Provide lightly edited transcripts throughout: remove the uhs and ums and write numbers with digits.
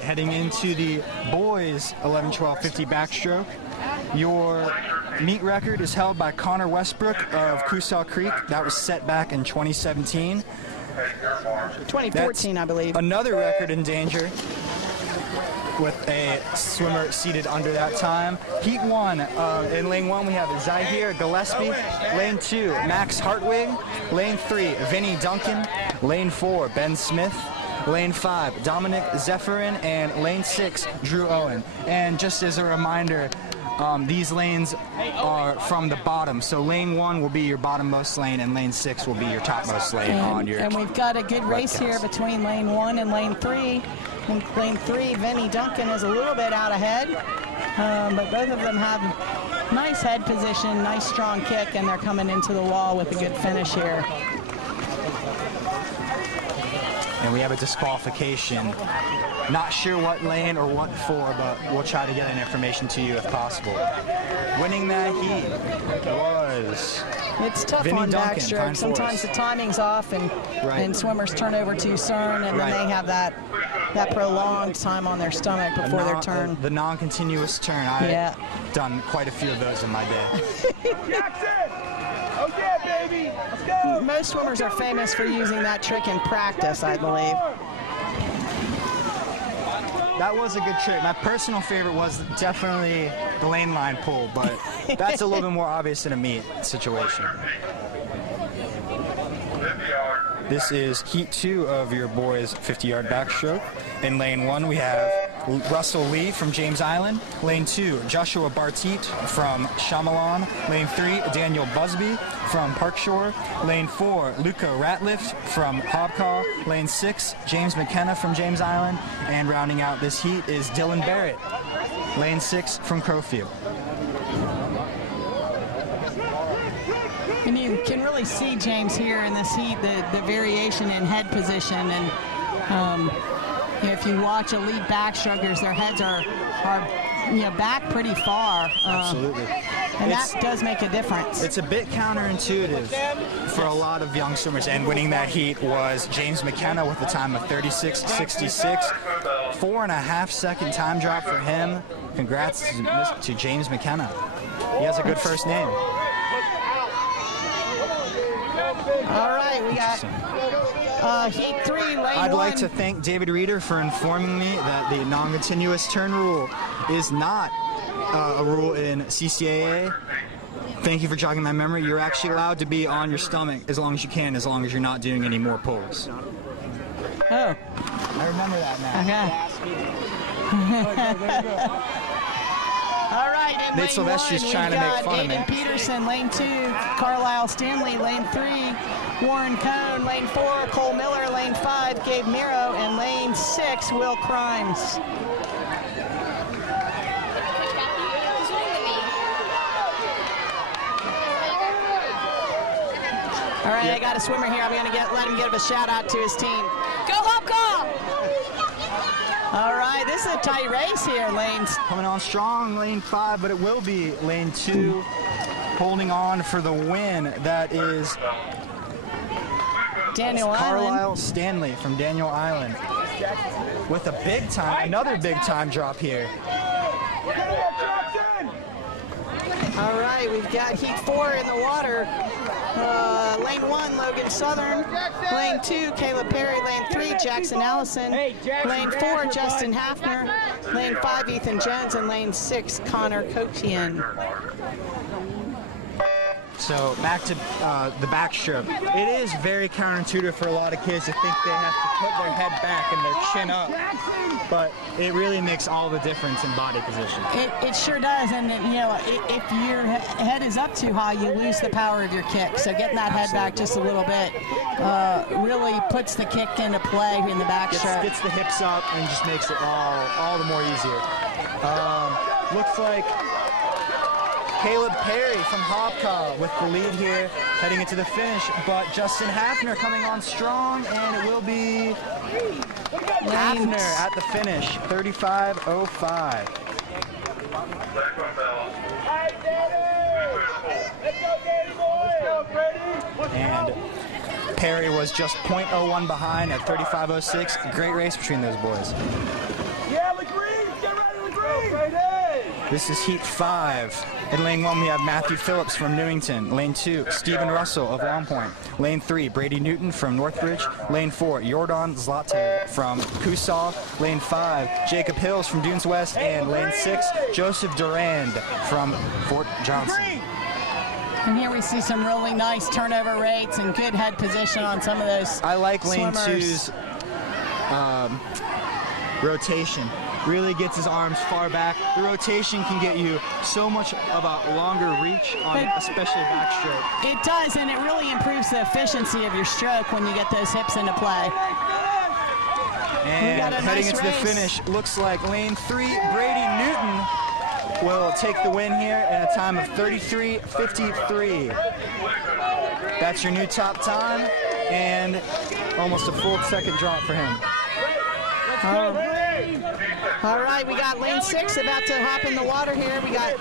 Heading into the boys 11-12-50 backstroke. Your meet record is held by Connor Westbrook of Coosaw Creek. That was set back in 2017. 2014, I believe. Another record in danger with a swimmer seated under that time. Heat 1, in lane 1 we have Zahir Gillespie. Lane 2, Max Hartwig. Lane 3, Vinny Duncan. Lane 4, Ben Smith. Lane 5, Dominic Zephyrin, and lane 6, Drew Owen. And just as a reminder, these lanes are from the bottom. So lane 1 will be your bottommost lane, and lane 6 will be your topmost lane on your. And we've got a good race here between lane 1 and lane 3. In lane 3, Vinny Duncan is a little bit out ahead, but both of them have nice head position, nice strong kick, and they're coming into the wall with a good finish here. And we have a disqualification. Not sure what lane or what for, but we'll try to get that information to you if possible. Winning that heat was It's tough Vinny on Duncan, backstroke. Sometimes the timing's off, and swimmers turn over too soon, and then they have that prolonged time on their stomach before their turn. The non-continuous turn. I've done quite a few of those in my day. Oh yeah, baby! Let's go! Most swimmers are famous for using that trick in practice, I believe. That was a good trick. My personal favorite was definitely the lane line pull, but that's a little bit more obvious in a meet situation. This is heat 2 of your boys 50-yard backstroke. In lane 1, we have Russell Lee from James Island. Lane 2, Joshua Bartit from Chamalon. Lane 3, Daniel Busby from Parkshore. Lane 4, Luca Ratliff from Hobcaw. Lane 6, James McKenna from James Island. And rounding out this heat is Dylan Barrett, lane 6 from Crowfield. And you can really see, James, here in this heat, the variation in head position. And if you watch elite backstrokers, their heads are back pretty far. Absolutely. And that does make a difference. It's a bit counterintuitive for a lot of young swimmers. And winning that heat was James McKenna with a time of 36.66. 4.5-second time drop for him. Congrats to James McKenna. He has a good first name. All right, we got heat 3, lane 1. I'd like to thank David Reeder for informing me that the non-continuous turn rule is not a rule in CCAA. Thank you for jogging my memory. You're actually allowed to be on your stomach as long as you can, as long as you're not doing any more pulls. Oh. I remember that now. Okay. All right, in Nate lane 1, Sylvester's trying to make fun of me. Aiden Peterson, lane 2, Carlisle Stanley, lane 3, Warren Cohn, lane 4, Cole Miller, lane 5, Gabe Miro, and lane 6, Will Crimes. All right, I got a swimmer here. I'm going to let him give a shout out to his team. Go Hopcaw! All right, this is a tight race here, lanes. Coming on strong, lane 5, but it will be lane 2 holding on for the win. That is Daniel Carlisle Stanley from Daniel Island with a big time, another big time drop here. All right, we've got heat 4 in the water. Lane 1, Logan Southern. Lane 2, Caleb Perry. Lane 3, Jackson Allison. Lane 4, Justin Hafner. Lane 5, Ethan Jones. And lane 6, Connor Cochian. So back to the backstroke. It is very counterintuitive for a lot of kids to think they have to put their head back and their chin up, but it really makes all the difference in body position. It sure does, and if your head is up too high, you lose the power of your kick. So getting that head back just a little bit really puts the kick into play in the backstroke. Gets the hips up and just makes it all the more easier. Looks like Caleb Perry from Hobcaw with the lead here, heading into the finish, but Justin Hafner coming on strong, and it will be Hafner at the finish, 35.05. And Perry was just .01 behind at 35.06. Great race between those boys. This is heat 5. In lane 1, we have Matthew Phillips from Newington. Lane 2, Stephen Russell of Long Point. Lane 3, Brady Newton from Northbridge. Lane 4, Jordan Zlatev from Kusal. Lane 5, Jacob Hills from Dunes West. And lane 6, Joseph Durand from Fort Johnson. And here we see some really nice turnover rates and good head position on some of those I like lane swimmers. 2's rotation. Really gets his arms far back. The rotation can get you so much of a longer reach on especially backstroke. It does, and it really improves the efficiency of your stroke when you get those hips into play. And heading into the finish, looks like lane 3, Brady Newton will take the win here in a time of 33:53. That's your new top time, and almost a full second drop for him. All right, we got lane 6 about to hop in the water here. We got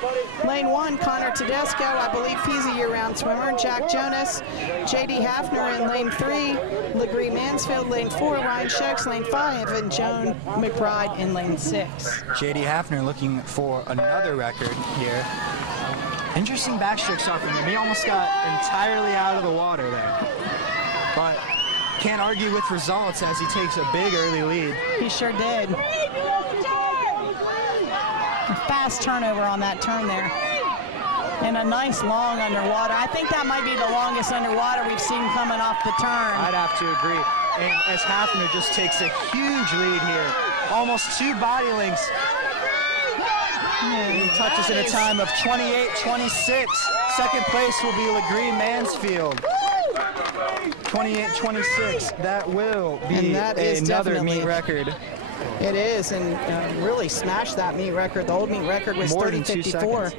lane 1, Connor Tedesco. I believe he's a year-round swimmer. Jack Jonas, J.D. Hafner in lane 3. Legree Mansfield, lane 4. Ryan Shokes, lane 5. And Joan McBride in lane 6. J.D. Hafner looking for another record here. Interesting backstroke start from him. He almost got entirely out of the water there. But can't argue with results as he takes a big early lead. He sure did. A fast turnover on that turn there. And a nice long underwater. I think that might be the longest underwater we've seen coming off the turn. I'd have to agree. And as Hafner just takes a huge lead here, almost 2 body lengths. He touches in a time of 28:26. Second place will be Legree Mansfield. 28:26. That will be another meet record. It is, and really smashed that meet record. The old meet record was 30:54.